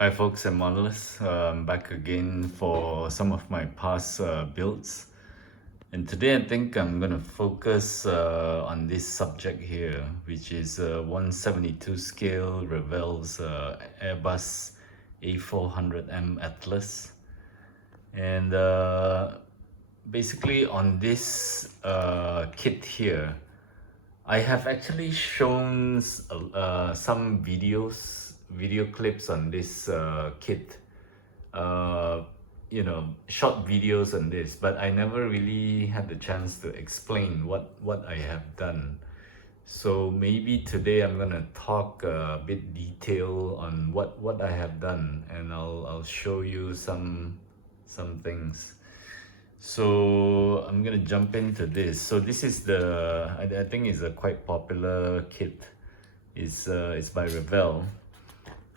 Hi folks, I'm Atlas. I'm back again for some of my past builds. And today I think I'm going to focus on this subject here, which is 172 scale Revell's Airbus A400M Atlas. And basically on this kit here, I have actually shown some video clips on this kit. Short videos on this, but I never really had the chance to explain what I have done. So maybe today I'm gonna talk a bit detail on what I have done, and I'll show you some things. So I'm gonna jump into this. So this is I think it's a quite popular kit. It's by Revell,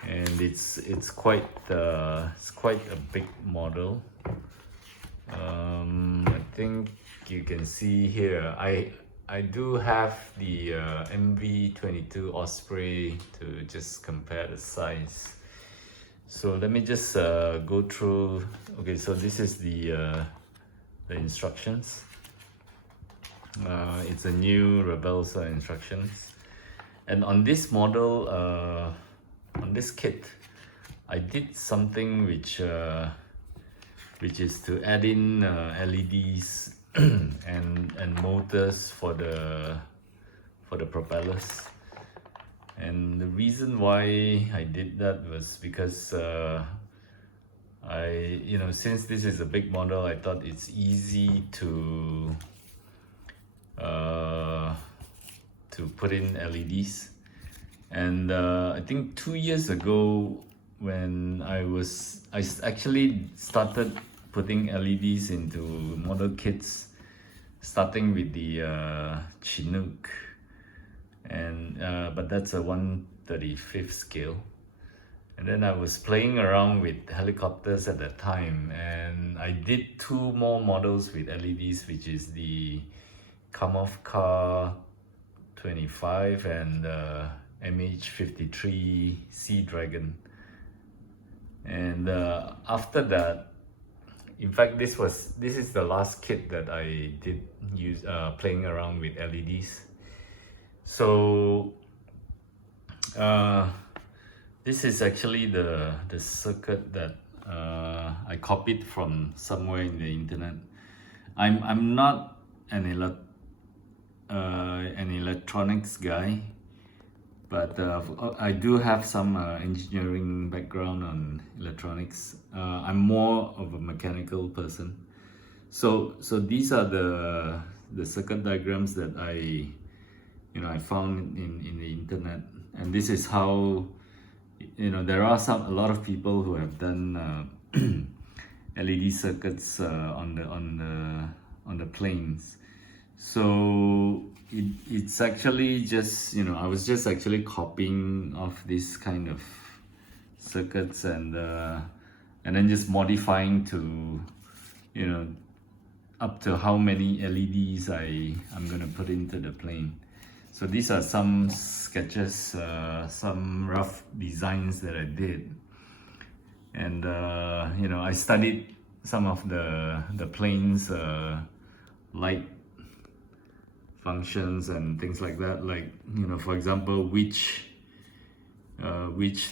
and it's quite a big model. I think you can see here. I do have the MV22 Osprey to just compare the size. So let me just go through. Okay, so this is the instructions. It's a new Revell's instructions, and on this model, on this kit, I did something which is to add in LEDs and motors for the propellers. And the reason why I did that was because since this is a big model, I thought it's easy to put in LEDs. And I think 2 years ago, when I actually started putting LEDs into model kits, starting with the Chinook, and but that's a 1/35 scale. And then I was playing around with helicopters at that time, and I did 2 more models with LEDs, which is the Kamov Ka 25 and MH53 Sea Dragon. And after that, in fact, this is the last kit that I did use playing around with LEDs. So this is actually the circuit that I copied from somewhere in the internet. I'm not an electronics guy, but I do have some engineering background on electronics. I'm more of a mechanical person. So these are the circuit diagrams that I found in the internet, and this is how there are a lot of people who have done LED circuits on the planes. So it's actually just I was just actually copying off this kind of circuits and then just modifying to up to how many LEDs I'm gonna put into the plane. So these are some sketches, some rough designs that I did, and I studied some of the plane's light functions and things like that. Like for example, which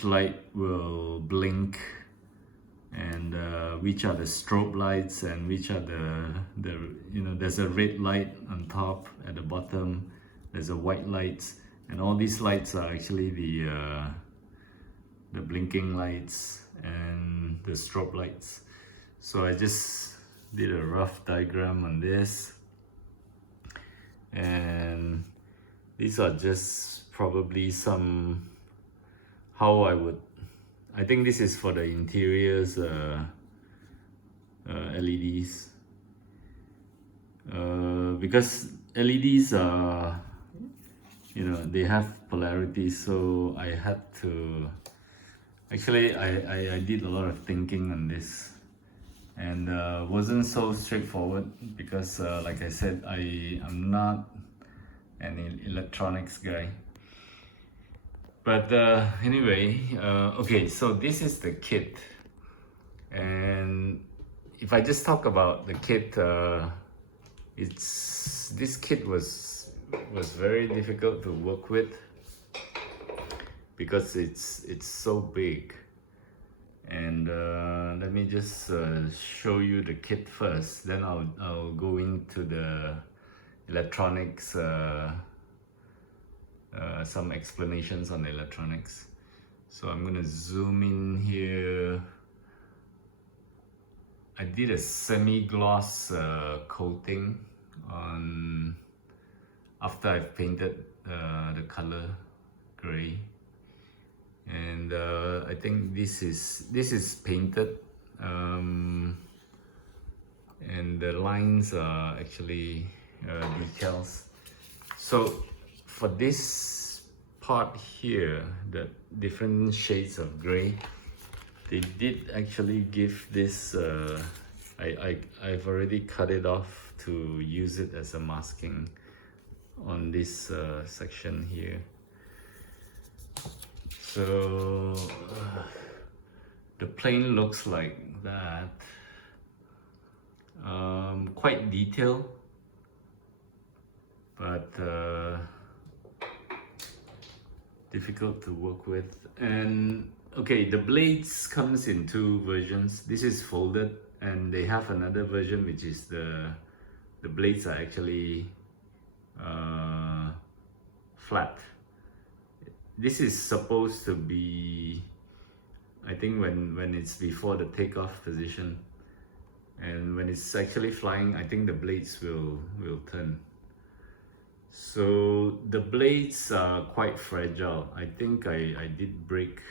light will blink, and which are the strobe lights, and which are the there's a red light on top, at the bottom there's a white lights, and all these lights are actually the blinking lights and the strobe lights. So I just did a rough diagram on this, and these are just probably some I think this is for the interiors LEDs, because LEDs are they have polarity, so I had to actually I did a lot of thinking on this, and wasn't so straightforward because like I said, I'm not an electronics guy. But anyway, okay, so this is the kit. And if I just talk about the kit, this kit was very difficult to work with because it's so big. And let me just show you the kit first, then I'll go into the electronics, some explanations on the electronics. So I'm gonna zoom in here. I did a semi-gloss coating on after I've painted the color gray, and I think this is painted, and the lines are actually decals. So for this part here, the different shades of gray, they did actually give this, I've already cut it off to use it as a masking on this section here. So the plane looks like that, quite detailed, but difficult to work with. And okay, the blades comes in two versions. This is folded, and they have another version which is the blades are actually flat. This is supposed to be, I think when it's before the takeoff position, and when it's actually flying, I think the blades will turn. So the blades are quite fragile. I think I did break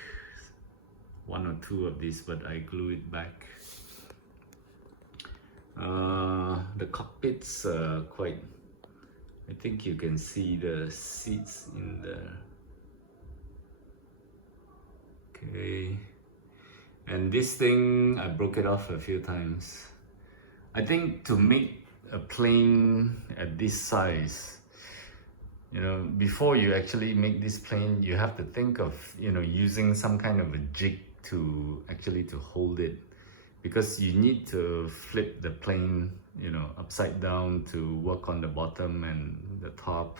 one or two of these, but I glue it back. The cockpits are quite, I think you can see the seats in there. Okay, and this thing, I broke it off a few times. I think to make a plane at this size, you know, before you actually make this plane, you have to think of, you know, using some kind of a jig to hold it, because you need to flip the plane, you know, upside down to work on the bottom and the top.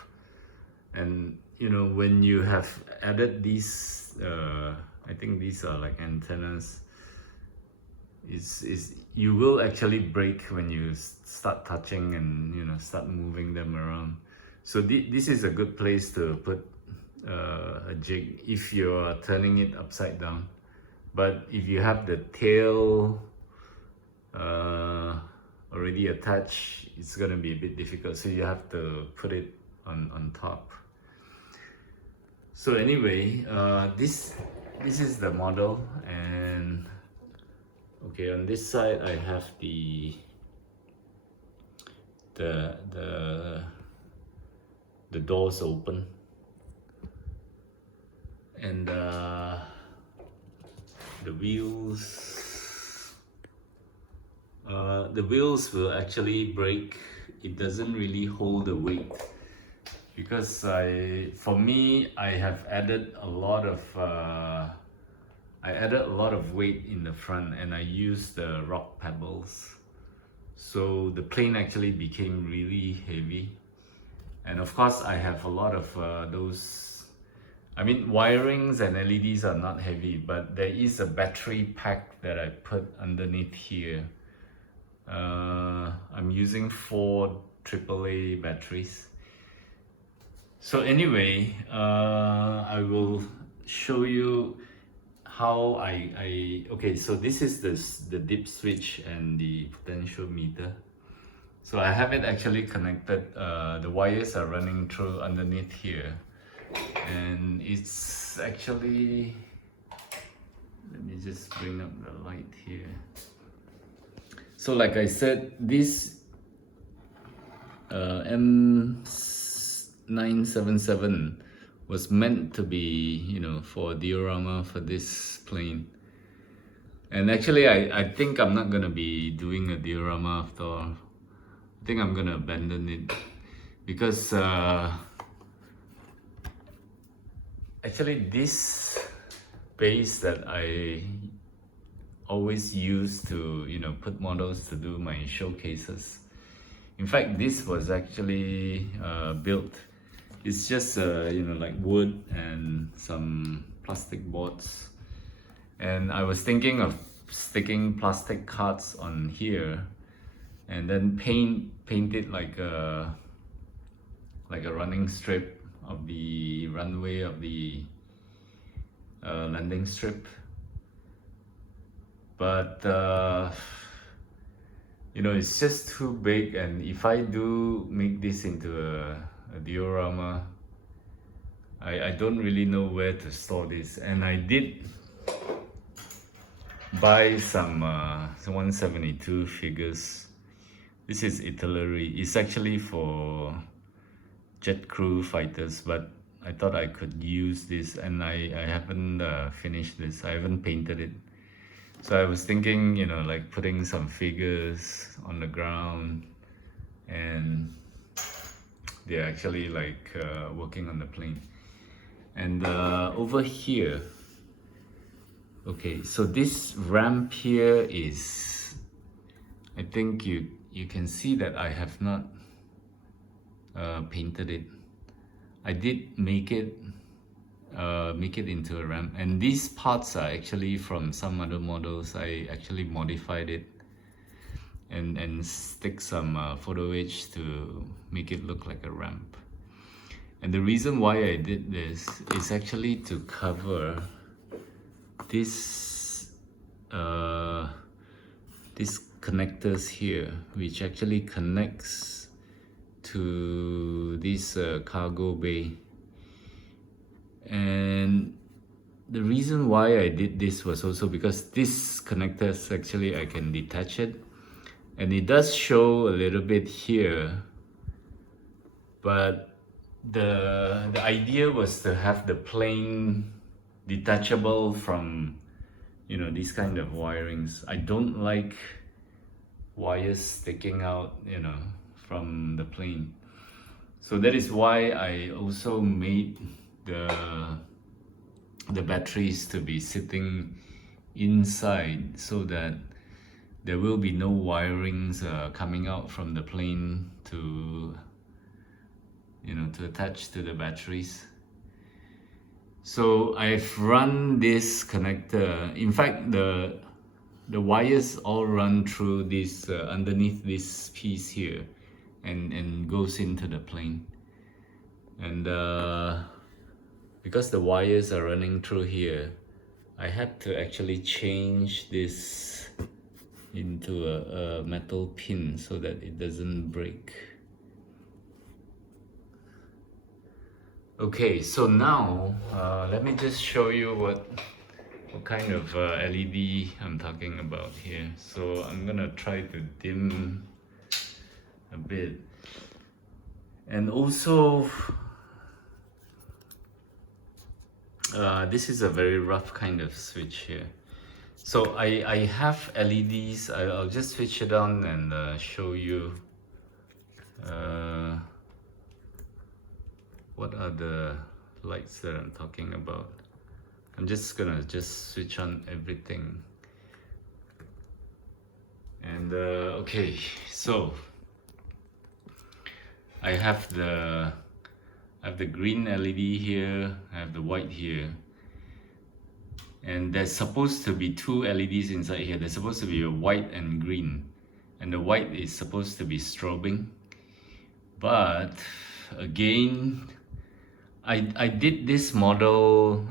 And you know, when you have added these, I think these are like antennas, you will actually break when you start touching and, you know, start moving them around. So this is a good place to put a jig if you're turning it upside down. But if you have the tail already attached, it's gonna be a bit difficult, so you have to put it on top. So anyway, this is the model, and okay, on this side I have the doors open, and the wheels will actually break. It doesn't really hold the weight, because for me, I have added a lot of weight in the front, and I used the rock pebbles, so the plane actually became really heavy. And of course, I have a lot of those, I mean, wirings and LEDs are not heavy, but there is a battery pack that I put underneath here. I'm using 4 AAA batteries. So anyway, I will show you how okay, so this is the dip switch and the potential meter. So I have it actually connected, the wires are running through underneath here, and it's actually, let me just bring up the light here. So like I said, this M977 was meant to be, you know, for diorama for this plane. And actually I think I'm not gonna be doing a diorama after all. I think I'm gonna abandon it, because Actually, this base that I always use to, you know, put models to do my showcases. In fact, this was actually built. It's just you know, like wood and some plastic boards. And I was thinking of sticking plastic cards on here and then paint it like a running strip of the runway of the landing strip. But you know, it's just too big, and if I do make this into a diorama, I don't really know where to store this. And I did buy some 172 figures. This is artillery. It's actually for jet crew fighters, but I thought I could use this, and I haven't finished this. I haven't painted it. So I was thinking, you know, like putting some figures on the ground, and they're actually like working on the plane. And over here, okay, so this ramp here is, I think you can see that I have not painted it. I did make it into a ramp, and these parts are actually from some other models. I actually modified it and stick some photo etch to make it look like a ramp. And the reason why I did this is actually to cover this these connectors here, which actually connects to this cargo bay. And the reason why I did this was also because this connectors, actually I can detach it, and it does show a little bit here, but the idea was to have the plane detachable from, you know, these kind of wirings. I don't like wires sticking out, you know, from the plane. So that is why I also made the batteries to be sitting inside, so that there will be no wirings coming out from the plane to, you know, to attach to the batteries. So I've run this connector. In fact, the wires all run through this underneath this piece here, and goes into the plane. And because the wires are running through here, I had to actually change this into a metal pin so that it doesn't break. Okay, so now let me just show you what kind of LED I'm talking about here. So I'm gonna try to dim a bit. And also, this is a very rough kind of switch here. So I have LEDs. I'll just switch it on and show you what are the lights that I'm talking about. I'm just gonna switch on everything. And okay, so I have the green LED here, I have the white here, and there's supposed to be two LEDs inside here. There's supposed to be a white and green, and the white is supposed to be strobing. But again, I did this model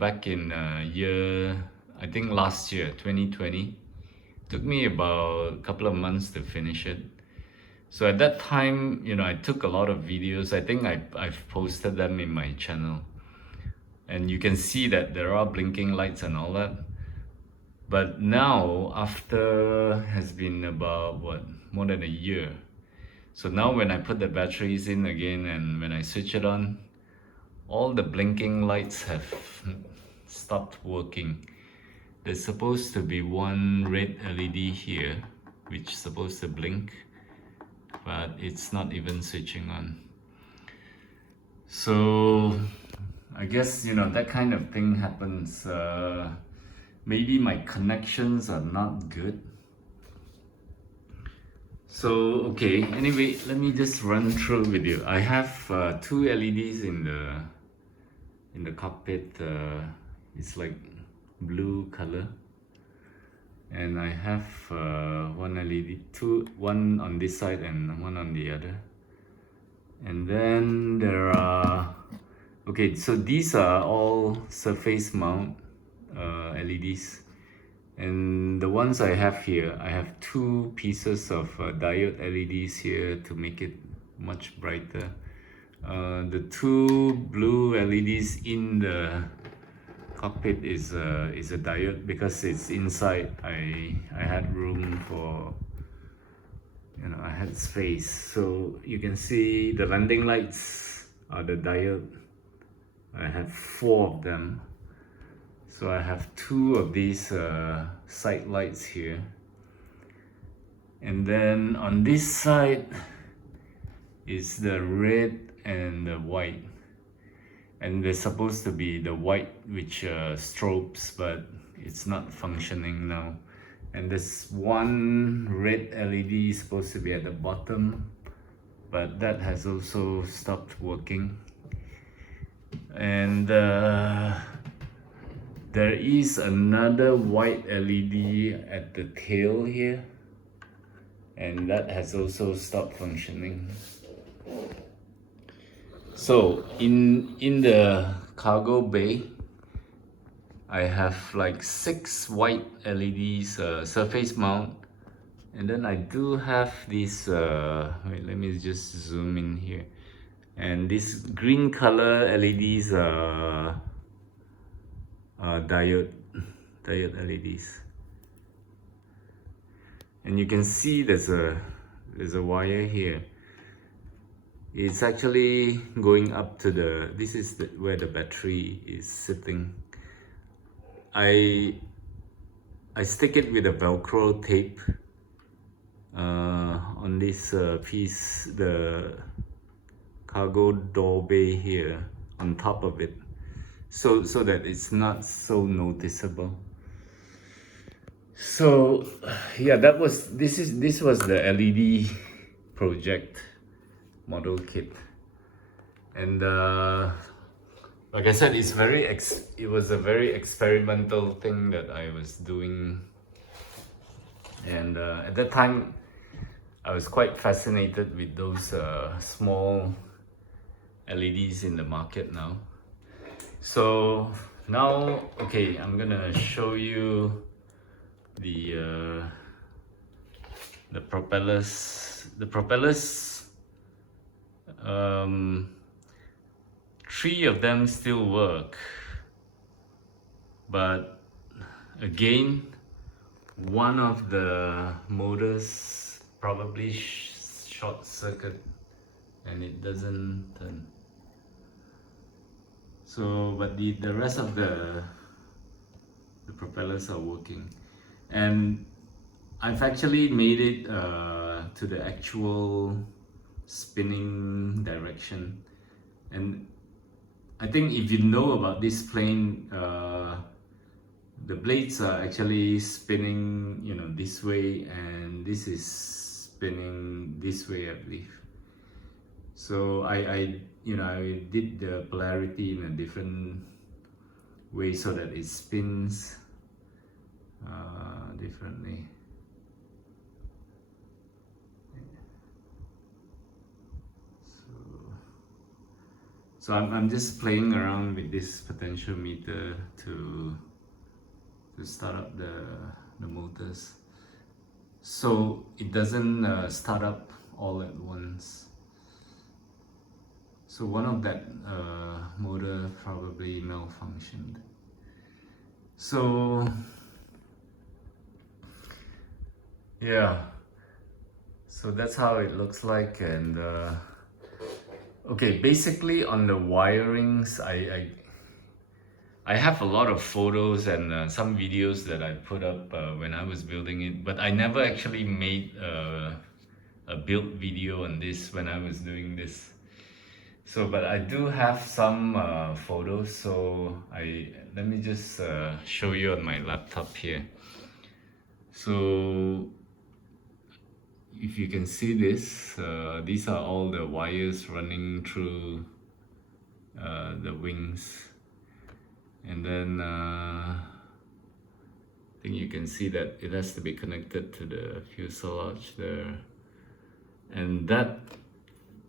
back in I think last year, 2020. Took me about a couple of months to finish it. So at that time, you know, I took a lot of videos. I think I've posted them in my channel. And you can see that there are blinking lights and all that. But now, after has been about, what, more than a year. So now when I put the batteries in again and when I switch it on, all the blinking lights have stopped working. There's supposed to be one red LED here, which is supposed to blink, but it's not even switching on. So I guess, you know, that kind of thing happens. Maybe my connections are not good. So, okay, anyway, let me just run through with you. I have two LEDs in the cockpit. It's like blue color. And I have one LED, one on this side and one on the other. And then there are, okay, so these are all surface mount LEDs. And the ones I have here, I have two pieces of diode LEDs here to make it much brighter. The two blue LEDs in the cockpit is a diode because it's inside. I had room for, you know, I had space. So you can see the landing lights are the diode. I have 4 of them. So I have 2 of these side lights here. And then on this side is the red and the white. And there's supposed to be the white which strobes, but it's not functioning now. And this one red LED is supposed to be at the bottom, but that has also stopped working. And there is another white LED at the tail here, and that has also stopped functioning. So in the cargo bay, I have like 6 white LEDs, surface mount, and then I do have these, wait, let me just zoom in here, and these green color LEDs are diode LEDs, and you can see there's a wire here. It's actually going up to this is where the battery is sitting. I stick it with a Velcro tape on this piece, the cargo door bay here, on top of it, so that it's not so noticeable. So yeah, this was the LED project model kit, and like I said, it was a very experimental thing that I was doing, and at that time I was quite fascinated with those small LEDs in the market now. So now, okay, I'm gonna show you the propellers. The propellers, 3 of them still work, but again, one of the motors probably short circuit and it doesn't turn. So, but the rest of the propellers are working, and I've actually made it to the actual spinning direction. And I think if you know about this plane, the blades are actually spinning, you know, this way, and this is spinning this way, I believe. So I did the polarity in a different way so that it spins differently. So I'm just playing around with this potentiometer to start up the motors, so it doesn't start up all at once. So one of that motor probably malfunctioned. So yeah, so that's how it looks like. And okay, basically on the wirings, I have a lot of photos and some videos that I put up when I was building it, but I never actually made a build video on this when I was doing this. So, but I do have some photos, so let me just show you on my laptop here. So if you can see this, these are all the wires running through the wings, and then I think you can see that it has to be connected to the fuselage there, and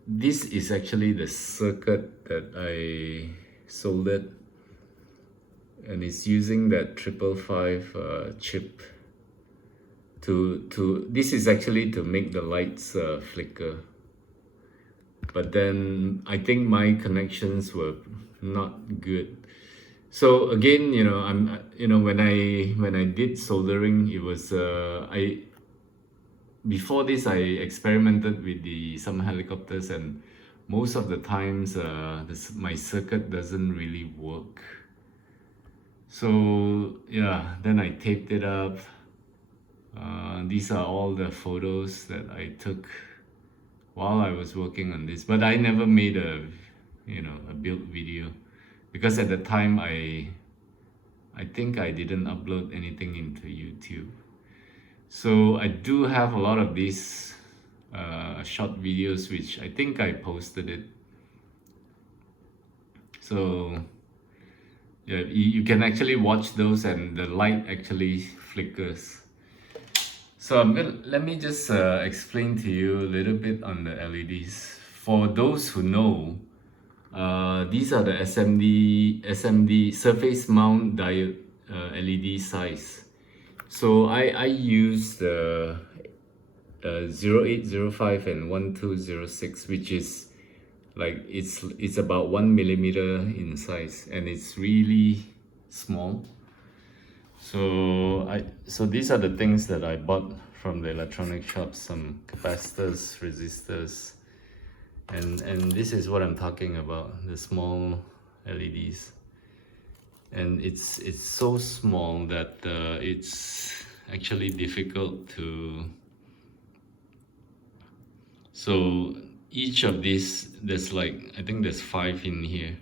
this is actually the circuit that I soldered, and it's using that 555 chip to this is actually to make the lights flicker. But then I think my connections were not good. So again, when I did soldering, it was before this I experimented with some helicopters, and most of the times my circuit doesn't really work. So yeah, then I taped it up. These are all the photos that I took while I was working on this, but I never made a build video, because at the time I think I didn't upload anything into YouTube. So I do have a lot of these short videos, which I think I posted it. So yeah, you can actually watch those, and the light actually flickers. So let me just explain to you a little bit on the LEDs. For those who know, these are the SMD surface mount diode LED size. So I use the 0805 and 1206, which is like it's about 1 millimeter in size, and it's really small. So these are the things that I bought from the electronic shop: some capacitors, resistors, and this is what I'm talking about, the small LEDs. And it's so small that it's actually difficult to. So each of these, there's I think there's 5 in here,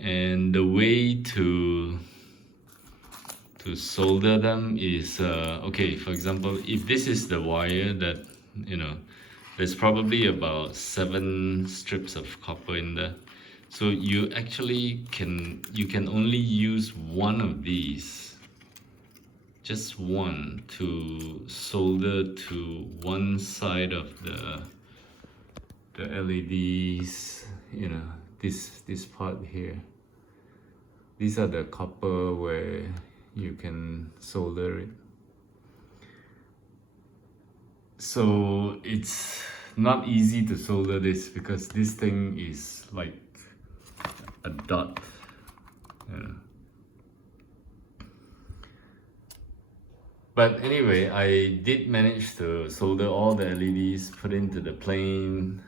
and the way to solder them is okay. For example, if this is the wire that there's probably about 7 strips of copper in there. So you actually can only use one of these, just one, to solder to one side of the LEDs. This part here. These are the copper where you can solder it. So it's not easy to solder this, because this thing is like a dot. But anyway, I did manage to solder all the LEDs, put into the plane.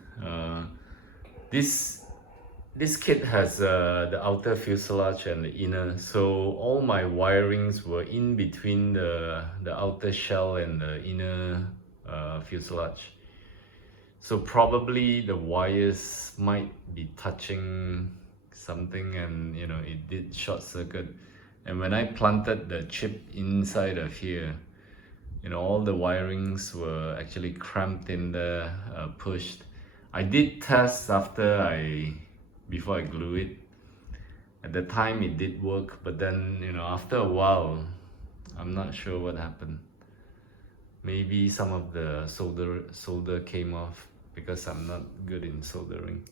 This kit has the outer fuselage and the inner, so all my wirings were in between the outer shell and the inner fuselage. So probably the wires might be touching something, and it did short circuit. And when I planted the chip inside of here, all the wirings were actually cramped in there, pushed. I did test before I glue it. At the time it did work, but then after a while, I'm not sure what happened. Maybe some of the solder came off, because I'm not good in soldering.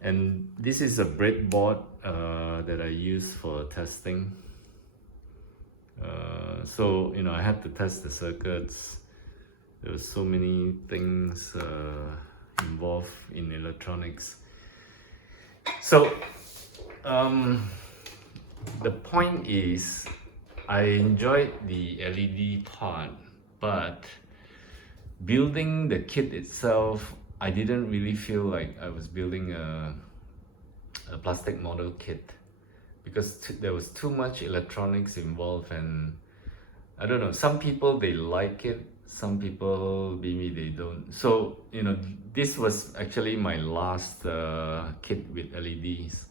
And this is a breadboard that I use for testing. So I had to test the circuits. There were so many things involved in electronics. So the point is, I enjoyed the LED part, but building the kit itself, I didn't really feel like I was building a plastic model kit, because there was too much electronics involved. And I don't know, some people, they like it, some people maybe they don't. So you know, this was actually my last kit with LEDs.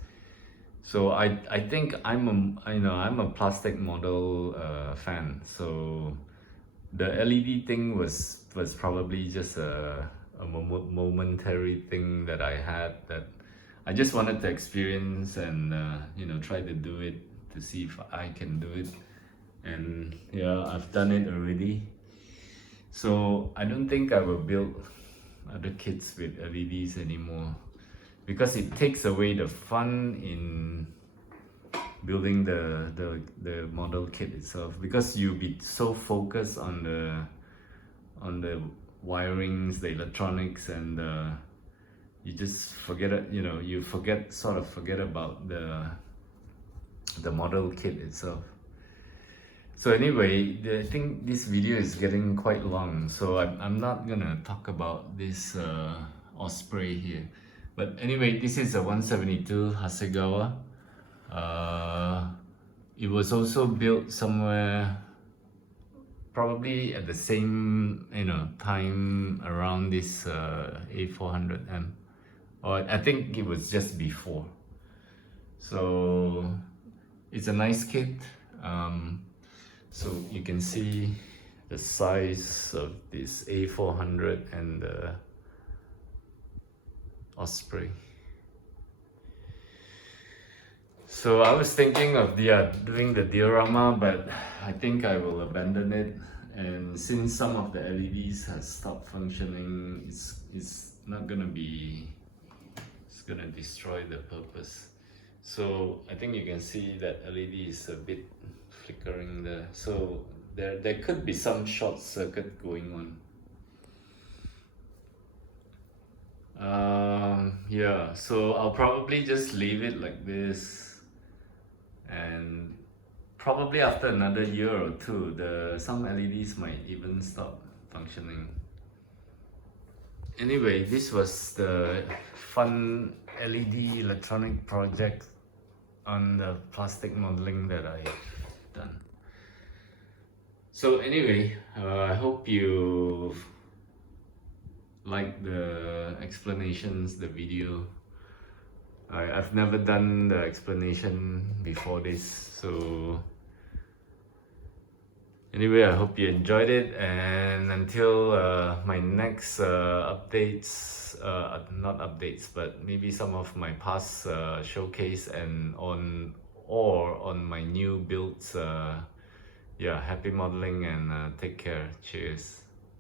So I think I'm a plastic model fan. So the LED thing was probably just a momentary thing that I had, that I just wanted to experience and you know, try to do it to see if I can do it. And yeah, I've done it already. So I don't think I will build other kits with LEDs anymore, because it takes away the fun in building the model kit itself, because you'll be so focused on the wirings, the electronics, and you just forget it, you know, you sort of forget about the model kit itself. So anyway, I think this video is getting quite long, so I'm not gonna talk about this Osprey here. But anyway, this is a 172 Hasegawa. It was also built somewhere probably at the same, you know, time around this A400M, or I think it was just before. So it's a nice kit. So you can see the size of this A400 and the Osprey. So I was thinking of doing the diorama, but I think I will abandon it. And since some of the LEDs has stopped functioning, it's not gonna be, it's gonna destroy the purpose. So I think you can see that LED is a bit flickering there. So there could be some short circuit going on. Yeah, so I'll probably just leave it like this, and probably after another year or two, some LEDs might even stop functioning. Anyway, this was the fun LED electronic project on the plastic modeling that I've done. So anyway, I hope you like the explanations, the video. I've never done the explanation before this, so anyway, I hope you enjoyed it, and until my next updates, not updates, but maybe some of my past showcase and on my new builds, yeah, happy modeling and take care. Cheers.